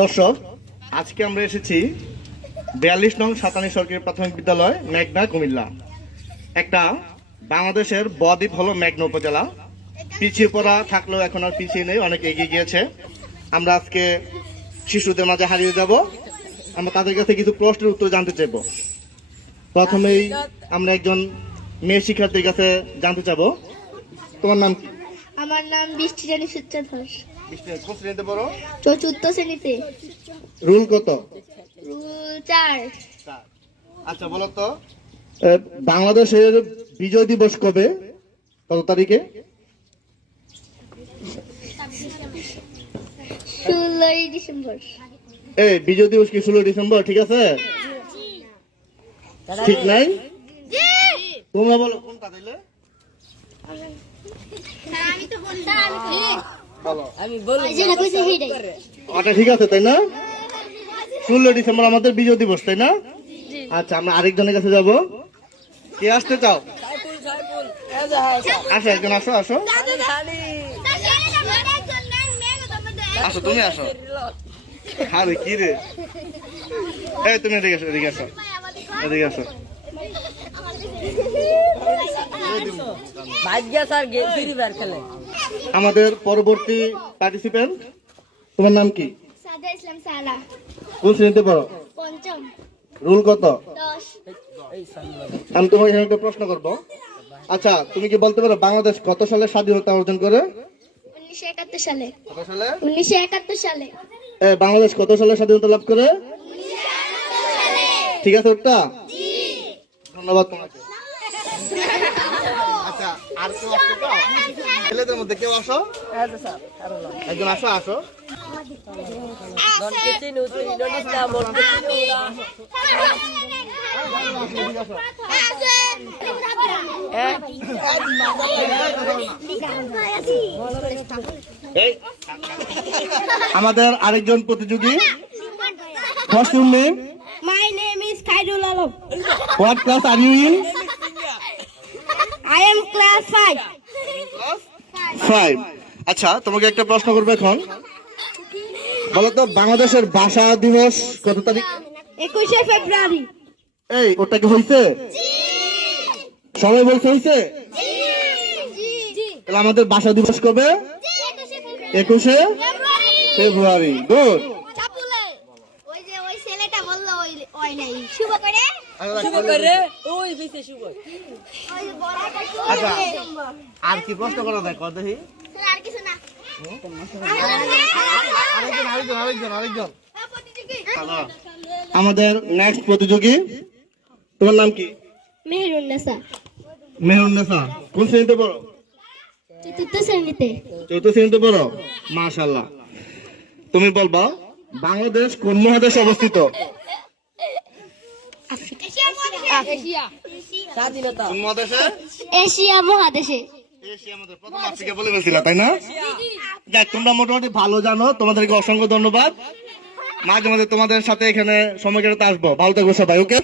দর্শক, আজকে আমরা এসেছি বিয়াল্লিশ নং সাতানি সরকারি প্রাথমিক বিদ্যালয়, মেঘনা, কুমিল্লা। একটা বাংলাদেশের বদ্বীপ হলো মেঘনা উপজেলা। পিছিয়ে পড়া থাকলেও এখন আর পিছিয়ে নেই, অনেক এগিয়ে গিয়েছে। আমরা আজকে শিশুদের মাঝে হারিয়ে যাব। আমরা তাদের কাছে কিছু প্রশ্নের উত্তর জানতে চাইব। প্রথমেই আমরা একজন মেয়ে শিক্ষার্থীর কাছে জানতে চাবো তোমার নাম কি? আমার নাম বৃষ্টি রানী ধস কোন শ্রেণীতে পড়ো? চতুর্থ শ্রেণীতে। রুল কত? রুল চার। আচ্ছা বলো তো। বাংলাদেশের বিজয় দিবস কবে? কত তারিখে? ষোলোই ডিসেম্বর। এই বিজয় দিবস কি ষোলো ডিসেম্বর? ঠিক আছে? ঠিক নাই? তোমরা বলো। কোনটা দিলে সেটাই ওটা ঠিক আছে, তাই না? ষোলো ডিসেম্বর আমাদের বিজয় দিবস, তাই না? আচ্ছা আমরা আরেকজনের কাছে যাব। কে আসতে চাও। আসো, একজন আসো আসো। আসো, তুমি আসো। আরে, কি রে? এই, তুমি এদিকে আসো এদিকে আসো। এদিকে আসো। আমাদের পরবর্তী পার্টিসিপেন্ট তোমার নাম কি? সাদা ইসলাম সালা। কোন শ্রেণীতে পড়ো? পঞ্চম। রুল কত? দশ। এই সামনে আমি তোমাকে এখানে একটা প্রশ্ন করব। আচ্ছা তুমি কি বলতে পারো বাংলাদেশ কত সালে স্বাধীনতা অর্জন করে? উনিশশো একাত্তর সালে। কত সালে? উনিশশো একাত্তর সালে। এ, বাংলাদেশ কত সালে স্বাধীনতা লাভ করে? ঠিক আছে ওটা ধন্যবাদ তোমাকে। আর কেউ আসতে চাও ছেলেদের মধ্যে কেউ আসো আরও একজন আসো আসো আমাদের আরেকজন প্রতিযোগী What's your name? My name is Khairul Alam. What class are you in? Five আচ্ছা তোমাকে একটা প্রশ্ন করব এখন। বলো তো বাংলাদেশের ভাষা দিবস কত তারিখ? একুশে ফেব্রুয়ারি। এই ওটা কি হয়েছে সবাই বলছে হয়েছে তাহলে আমাদের ভাষা দিবস কবে? একুশে ফেব্রুয়ারি। গুড ওই যে ওই ছেলেটা বলল ওই নাই। শুভ করে। আচ্ছা। আর কি প্রশ্ন করা যায় কত আমাদের নেক্সট প্রতিযোগী তোমার নাম কি? মেহরুন্নেসা মেহরুন্নেসা কোন শ্রেণীতে পড়ো? চতুর্থ শ্রেণীতে। চতুর্থ শ্রেণীতে পড়ো? মাশাল্লাহ তুমি বলবা বাংলাদেশ কোন মহাদেশে অবস্থিত এশিয়া স্বাধীনতা কোন মহাদেশে এশিয়া মহাদেশে এশিয়া আমাদের প্রথম আফ্রিকা বলে মহাদেশে তাই না? যাক তোমরা মোটামুটি ভালো জানো তোমাদেরকে অসংখ্য ধন্যবাদ। মাঝে মাঝে তোমাদের সাথে এখানে সময় কাটাতে আসব। ভালো থাকব সবাই ওকে?